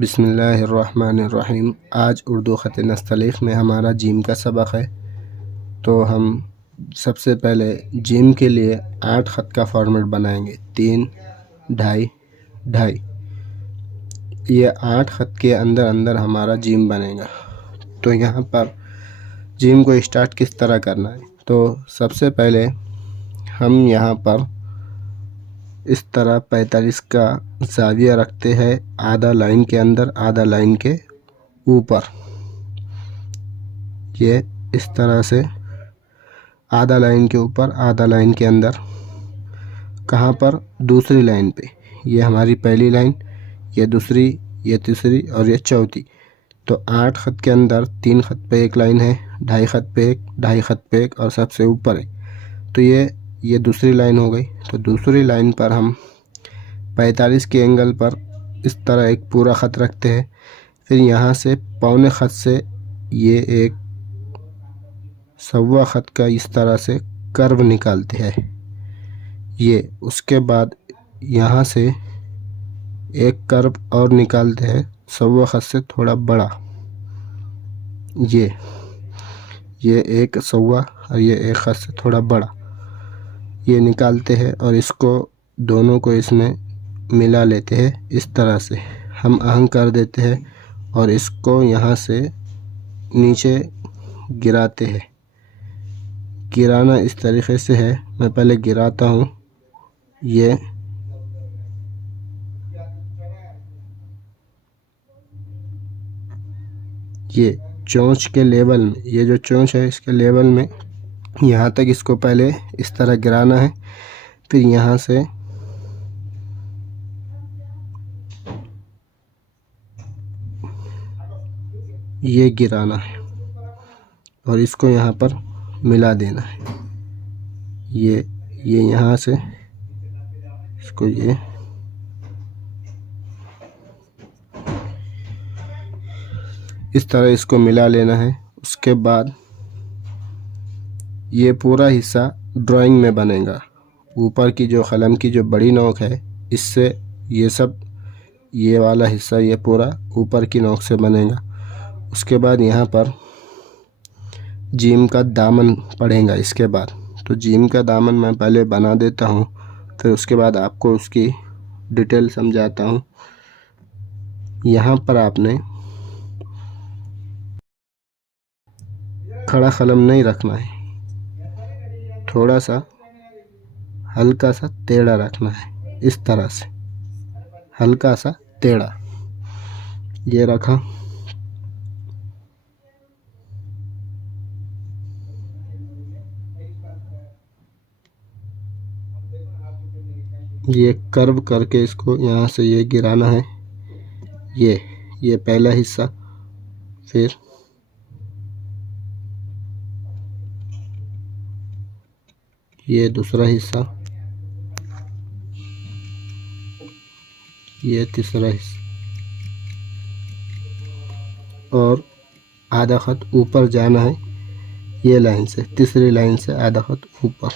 बिस्मिल्लाहिर्रहमानिर्रहीम। आज उर्दू ख़त नस्तलीक़ में हमारा जीम का सबक है। तो हम सबसे पहले जीम के लिए 8 ख़त का फॉर्मेट बनाएंगे। 3, 2.5, 2.5। ये 8 ख़त के अंदर अंदर हमारा जीम बनेगा। तो यहाँ पर जीम को स्टार्ट किस तरह करना है, तो सबसे पहले हम यहाँ पर इस तरह 45 का ज़ाविया रखते हैं, आधा लाइन के अंदर आधा लाइन के ऊपर। ये इस तरह से आधा लाइन के ऊपर आधा लाइन के अंदर। कहाँ पर? दूसरी लाइन पे। ये हमारी पहली लाइन, ये दूसरी, ये तीसरी और ये चौथी। तो 8 ख़त के अंदर 3 ख़त पे एक लाइन है, 2.5 ख़त पे एक, 2.5 ख़त पे एक और सबसे ऊपर है। तो ये दूसरी लाइन हो गई। तो दूसरी लाइन पर हम 45 के एंगल पर इस तरह एक पूरा ख़त रखते हैं। फिर यहाँ से पौने ख़त से ये एक सवा ख़त का इस तरह से कर्व निकालते हैं। ये उसके बाद यहाँ से एक कर्व और निकालते हैं सवा ख़त से थोड़ा बड़ा। ये एक सवा और ये एक ख़त से थोड़ा बड़ा ये निकालते हैं और इसको दोनों को इसमें मिला लेते हैं। इस तरह से हम आहंग कर देते हैं और इसको यहाँ से नीचे गिराते हैं। गिराना इस तरीक़े से है, मैं पहले गिराता हूँ। ये चोंच के लेवल में, ये जो चोंच है इसके लेवल में यहाँ तक इसको पहले इस तरह गिराना है। फिर यहाँ से ये गिराना है और इसको यहाँ पर मिला देना है। ये यहाँ से इसको ये इस तरह इसको मिला लेना है। उसके बाद ये पूरा हिस्सा ड्राइंग में बनेगा। ऊपर की जो कलम की जो बड़ी नोक है, इससे ये वाला हिस्सा ये पूरा ऊपर की नोक से बनेगा। उसके बाद यहाँ पर जीम का दामन पड़ेगा इसके बाद। तो जीम का दामन मैं पहले बना देता हूँ, फिर उसके बाद आपको उसकी डिटेल समझाता हूँ। यहाँ पर आपने खड़ा कलम नहीं रखना है, थोड़ा सा हल्का सा टेढ़ा रखना है। इस तरह से हल्का सा टेढ़ा ये रखा। ये कर्व करके इसको यहाँ से ये गिराना है। ये पहला हिस्सा, फिर ये दूसरा हिस्सा, ये तीसरा हिस्सा और आधा ख़त ऊपर जाना है। ये लाइन से, तीसरी लाइन से आधा ख़त ऊपर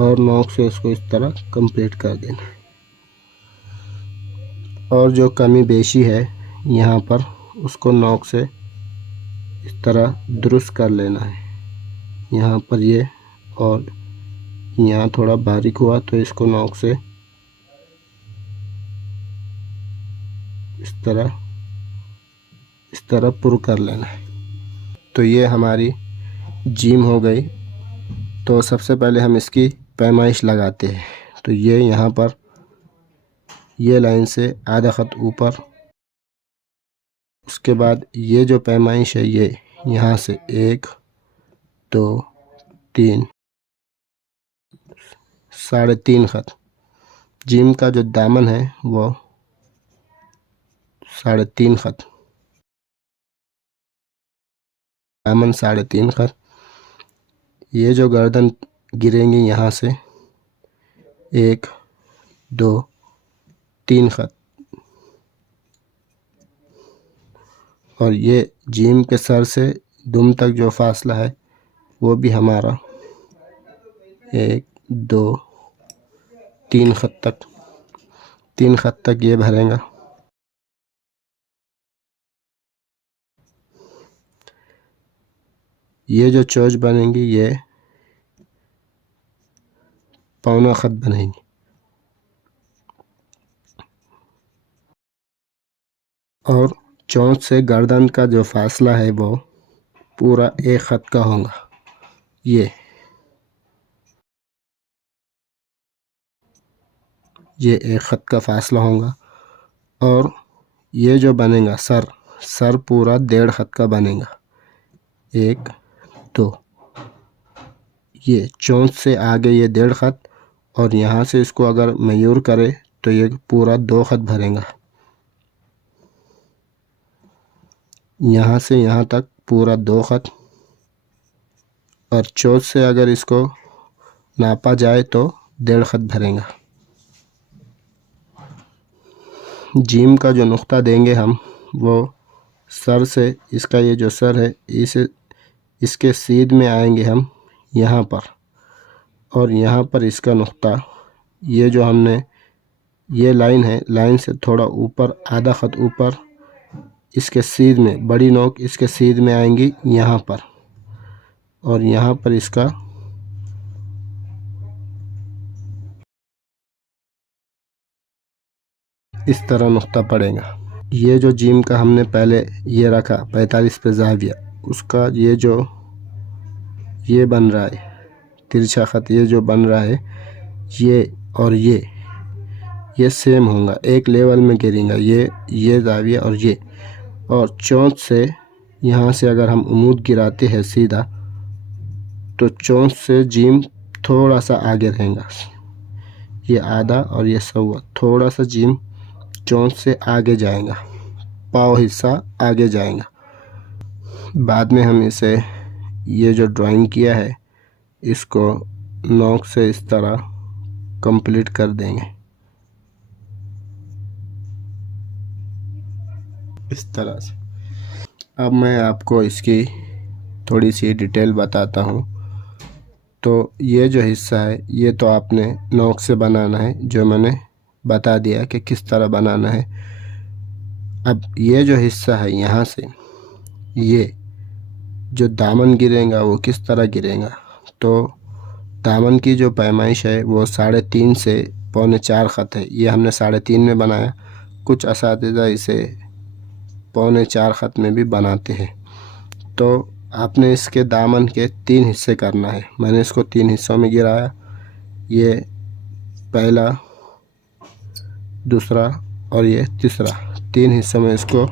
और नोक से इसको इस तरह कंप्लीट कर देना है। और जो कमी बेशी है यहाँ पर, उसको नोक से इस तरह दुरुस्त कर लेना है। यहाँ पर ये और यहाँ थोड़ा बारीक हुआ तो इसको नोक से इस तरह पुर कर लेना है। तो ये हमारी जीम हो गई। तो सबसे पहले हम इसकी पैमाइश लगाते हैं। तो ये यहाँ पर ये लाइन से आधा ख़त ऊपर। उसके बाद ये जो पैमाइश है ये यहाँ से 1, 2, 3, 3.5 ख़त। जीम का जो दामन है वो 3.5 ख़त, दामन 3.5 ख़त। ये जो गर्दन गिरेंगे यहाँ से 1, 2, 3 ख़त। और ये जीम के सर से दुम तक जो फासला है वो भी हमारा 1, 2, 3 ख़त तक, 3 ख़त तक ये भरेगा। ये जो चोंच बनेंगी ये पौना खत बनेंगी और चोंच से गर्दन का जो फासला है वो पूरा एक खत का होगा। ये एक खत का फासला होगा। और ये जो बनेगा सर पूरा 1.5 खत का बनेगा। 1 2 ये चोंच से आगे ये 1.5 खत और यहाँ से इसको अगर मयूर करे तो ये पूरा 2 खत भरेगा। यहाँ से यहाँ तक पूरा 2 खत और चोंच से अगर इसको नापा जाए तो 1.5 खत भरेगा। जीम का जो नुक्ता देंगे हम वो सर से, इसका ये जो सर है इसके सीध में आएंगे हम यहाँ पर, और यहाँ पर इसका नुक्ता, ये जो हमने ये लाइन है, लाइन से थोड़ा ऊपर आधा खत ऊपर इसके सीध में, बड़ी नोक इसके सीध में आएंगी यहाँ पर, और यहाँ पर इसका इस तरह नुक्ता पड़ेगा। ये जो जीम का हमने पहले ये रखा 45 पे ज़ाविया, उसका ये बन रहा है तिरछा ख़त, ये जो बन रहा है ये और ये सेम होगा, एक लेवल में गिरेगा ये ज़ाविया और चोंच से यहाँ से अगर हम उमूद गिराते हैं सीधा तो चोंच से जीम थोड़ा सा आगे रहेगा, ये आधा और ये सवा, थोड़ा सा जीम चोंच से आगे जाएगा, पाव हिस्सा आगे जाएगा। बाद में हम इसे ये जो ड्राइंग किया है इसको नोक से इस तरह कंप्लीट कर देंगे, इस तरह से। अब मैं आपको इसकी थोड़ी सी डिटेल बताता हूँ। तो ये जो हिस्सा है ये तो आपने नोक से बनाना है, जो मैंने बता दिया कि किस तरह बनाना है। अब ये जो हिस्सा है यहाँ से ये जो दामन गिरेगा वो किस तरह गिरेगा, तो दामन की जो पैमाइश है वो 3.5 से 3.25 ख़त है। ये हमने 3.5 में बनाया, कुछ असातिज़ा इसे 3.25 ख़त में भी बनाते हैं। तो आपने इसके दामन के 3 हिस्से करना है। मैंने इसको 3 हिस्सों में गिराया, ये पहला, दूसरा और ये तीसरा, 3 हिस्सों में इसको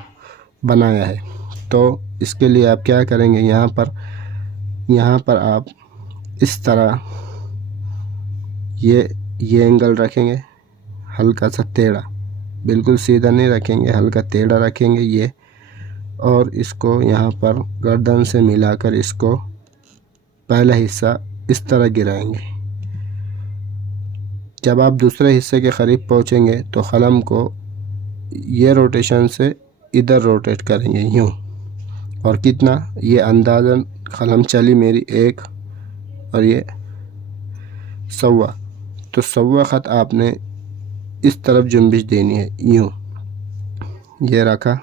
बनाया है। तो इसके लिए आप क्या करेंगे, यहाँ पर आप इस तरह ये एंगल रखेंगे, हल्का सा टेढ़ा, बिल्कुल सीधा नहीं रखेंगे, हल्का टेढ़ा रखेंगे ये, और इसको यहाँ पर गर्दन से मिलाकर इसको पहला हिस्सा इस तरह गिराएंगे। जब आप दूसरे हिस्से के करीब पहुँचेंगे तो कलम को ये रोटेशन से इधर रोटेट करेंगे यूँ, और कितना, ये अंदाज़न कलम चली मेरी 1 और ये सवा, तो सवा ख़त आपने इस तरफ जुम्बिश देनी है यूँ। ये रखा,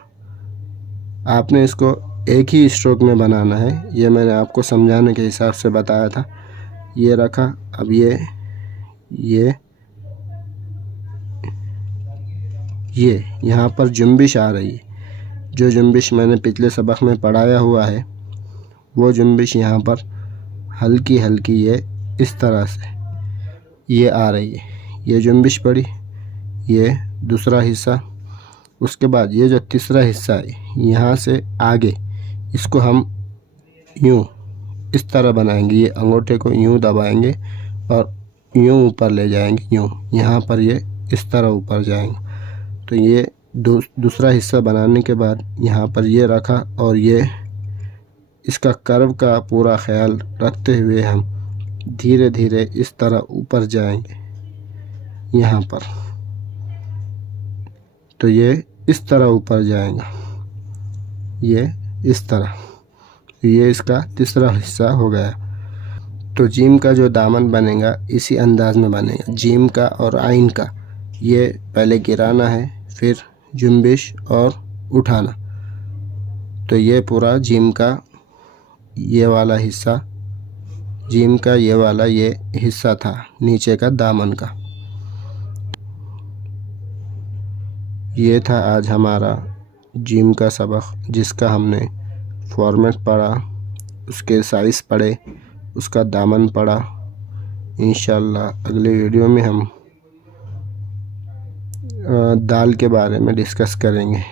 आपने इसको एक ही स्ट्रोक में बनाना है, ये मैंने आपको समझाने के हिसाब से बताया था। ये रखा, अब ये यहाँ पर जुम्बिश आ रही है, जो जुम्बिश मैंने पिछले सबक में पढ़ाया हुआ है वो जुम्बिश यहाँ पर हल्की हल्की ये इस तरह से ये आ रही है, ये जुम्बिश पड़ी, ये दूसरा हिस्सा। उसके बाद ये जो तीसरा हिस्सा है यहाँ से आगे, इसको हम यूँ इस तरह बनाएंगे, ये अंगूठे को यूँ दबाएंगे और यूँ ऊपर ले जाएंगे यूँ, यहाँ पर ये इस तरह ऊपर जाएंगे। तो ये दूसरा हिस्सा बनाने के बाद यहाँ पर ये रखा, और ये इसका कर्व का पूरा ख्याल रखते हुए हम धीरे धीरे इस तरह ऊपर जाएंगे यहाँ पर, तो ये इस तरह ऊपर जाएगा, ये इस तरह, ये इसका तीसरा हिस्सा हो गया। तो जीम का जो दामन बनेगा इसी अंदाज में बनेगा, जीम का और आइन का। ये पहले गिराना है, फिर जुम्बिश और उठाना, तो ये पूरा जीम का ये वाला हिस्सा, जिम का ये वाला ये हिस्सा था नीचे का दामन का। ये था आज हमारा जिम का सबक, जिसका हमने फॉर्मेट पढ़ा, उसके साइज़ पढ़े, उसका दामन पढ़ा। इंशाल्लाह अगले वीडियो में हम दाल के बारे में डिस्कस करेंगे।